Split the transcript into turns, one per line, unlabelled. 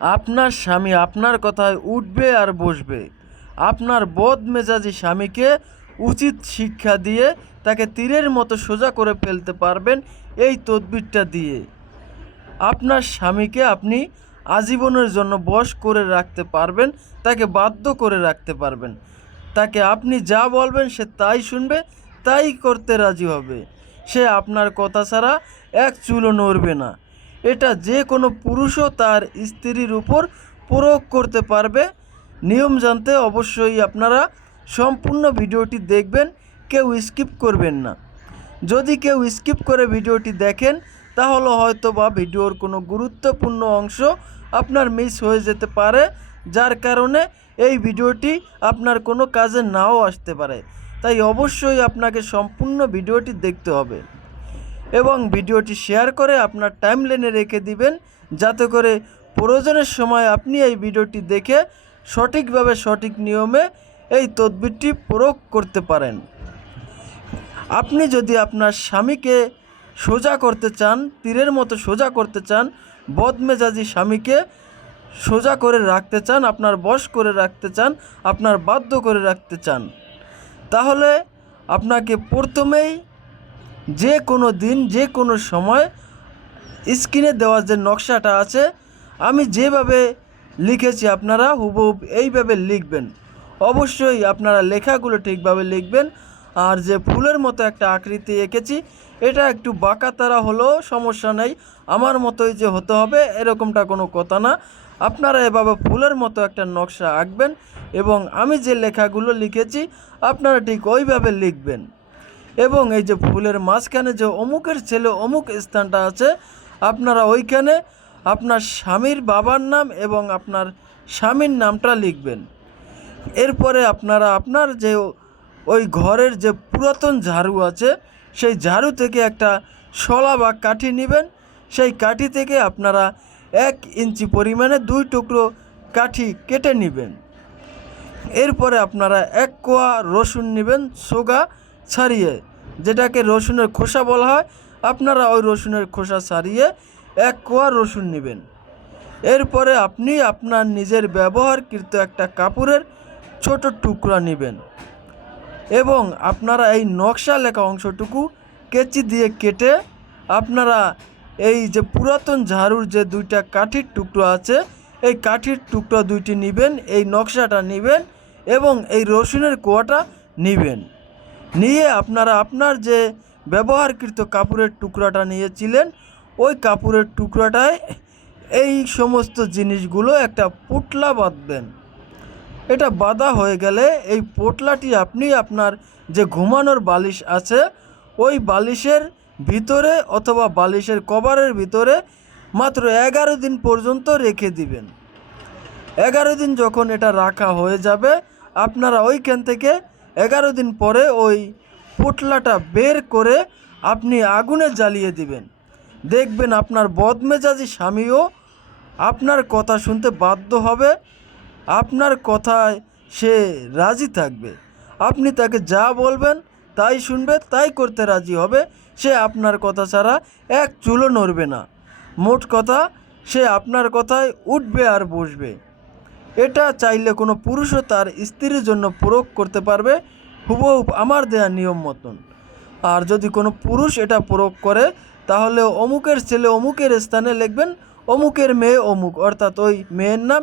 আপনার স্বামী আপনার কথায় উঠবে আর বসবে। আপনার বদ মেজাজি স্বামীকে উচিত শিক্ষা দিয়ে তাকে তীরের মতো সোজা করে ফেলতে পারবেন এই তদবিরটা দিয়ে। আপনার স্বামীকে আপনি আজীবনের জন্য বশ করে রাখতে পারবেন, তাকে বাধ্য করে রাখতে পারবেন। তাকে আপনি যা বলবেন সে তাই শুনবে, তাই করতে রাজি হবে। সে আপনার কথা ছাড়া এক চুলও নড়বে না। এটা যে কোনো পুরুষও তার স্ত্রীর উপর প্রয়োগ করতে পারবে। নিয়ম জানতে অবশ্যই আপনারা সম্পূর্ণ ভিডিওটি দেখবেন, কেউ স্কিপ করবেন না। যদি কেউ স্কিপ করে ভিডিওটি দেখেন, তাহলে হয়তো বা ভিডিওর কোনো গুরুত্বপূর্ণ অংশ আপনার মিস হয়ে যেতে পারে, যার কারণে এই ভিডিওটি আপনার কোনো কাজে নাও আসতে পারে। তাই অবশ্যই আপনাকে সম্পূর্ণ ভিডিওটি দেখতে হবে। এবং ভিডিওটি শেয়ার করে আপনার টাইম লেনে রেখে দিবেন, যাতে করে প্রয়োজনের সময় আপনি এই ভিডিওটি দেখে সঠিকভাবে সঠিক নিয়মে এই তদবিরটি প্রয়োগ করতে পারেন। আপনি যদি আপনার স্বামীকে সোজা করতে চান, তীরের মতো সোজা করতে চান, বদমেজাজি স্বামীকে সোজা করে রাখতে চান, আপনার বশ করে রাখতে চান, আপনার বাধ্য করে রাখতে চান, তাহলে আপনাকে প্রথমেই যে কোনো দিন, যে কোনো সময় স্ক্রিনে দেওয়া যে নকশাটা আছে, আমি যেভাবে লিখেছি আপনারা হুবহুব এইভাবে লিখবেন। অবশ্যই আপনারা লেখাগুলো ঠিকভাবে লিখবেন। আর যে ফুলের মতো একটা আকৃতি এঁকেছি, এটা একটু বাঁকা তারা হলেও সমস্যা নেই। আমার মতোই যে হতে হবে, এরকমটা কোনো কথা না। আপনারা এভাবে ফুলের মতো একটা নকশা আঁকবেন এবং আমি যে লেখাগুলো লিখেছি, আপনারা ঠিক ওইভাবে লিখবেন। এবং এই যে ফুলের মাঝখানে যে অমুকের ছেলে, অমুক স্থানটা আছে, আপনারা ওইখানে আপনার স্বামীর বাবার নাম এবং আপনার স্বামীর নামটা লিখবেন। এরপরে আপনারা আপনার যে ওই ঘরের যে পুরাতন ঝাড়ু আছে, সেই ঝাড়ু থেকে একটা শলা বা কাঠি নেবেন। সেই কাঠি থেকে আপনারা এক ইঞ্চি পরিমাণে দুই টুকরো কাঠি কেটে নেবেন। এরপরে আপনারা এক কোয়া রসুন নেবেন, সোগা ছাড়িয়ে, যেটাকে রসুনের খোসা বলা হয়, আপনারা ওই রসুনের খোসা ছাড়িয়ে এক কোয়া রসুন নেবেন। এরপরে আপনি আপনার নিজের ব্যবহারকৃত একটা কাপড়ের ছোট টুকরা নেবেন এবং আপনারা এই নকশা লেখা অংশটুকু কেচি দিয়ে কেটে আপনারা এই যে পুরাতন ঝাড়ুর যে দুইটা কাঠির টুকরো আছে, এই কাঠির টুকরো দুইটি নেবেন, এই নকশাটা নেবেন এবং এই রসুনের কোয়াটা নেবেন। নিয়ে আপনারা আপনার যে ব্যবহারকৃত কাপড়ের টুকরাটা নিয়েছিলেন, ওই কাপড়ের টুকরাটায় এই সমস্ত জিনিসগুলো একটা পুটলা বাঁধবেন। এটা বাঁধা হয়ে গেলে এই পোটলাটি আপনি আপনার যে ঘুমানোর বালিশ আছে, ওই বালিশের ভিতরে অথবা বালিশের কভারের ভিতরে মাত্র এগারো দিন পর্যন্ত রেখে দিবেন। এগারো দিন যখন এটা রাখা হয়ে যাবে, আপনারা ওইখান থেকে এগারো দিন পরে ওই পোটলাটা বের করে আপনি আগুনে জ্বালিয়ে দিবেন। দেখবেন আপনার বদমেজাজি স্বামীও আপনার কথা শুনতে বাধ্য হবে, আপনার কথায় সে রাজি থাকবে। আপনি তাকে যা বলবেন তাই শুনবে, তাই করতে রাজি হবে, সে আপনার কথা ছাড়া এক চুলো নড়বে না। মোট কথা, সে আপনার কথায় উঠবে আর বসবে। এটা চাইলে কোনো পুরুষও তার স্ত্রীর জন্য প্রয়োগ করতে পারবে। হুবহুব আমার দেয়া নিয়ম মতন। আর যদি কোনো পুরুষ এটা প্রয়োগ করে, তাহলে অমুকের ছেলে অমুকের স্থানে লিখবেন, অমুকের মেয়ে অমুক। অর্থাৎ ওই মেয়ের নাম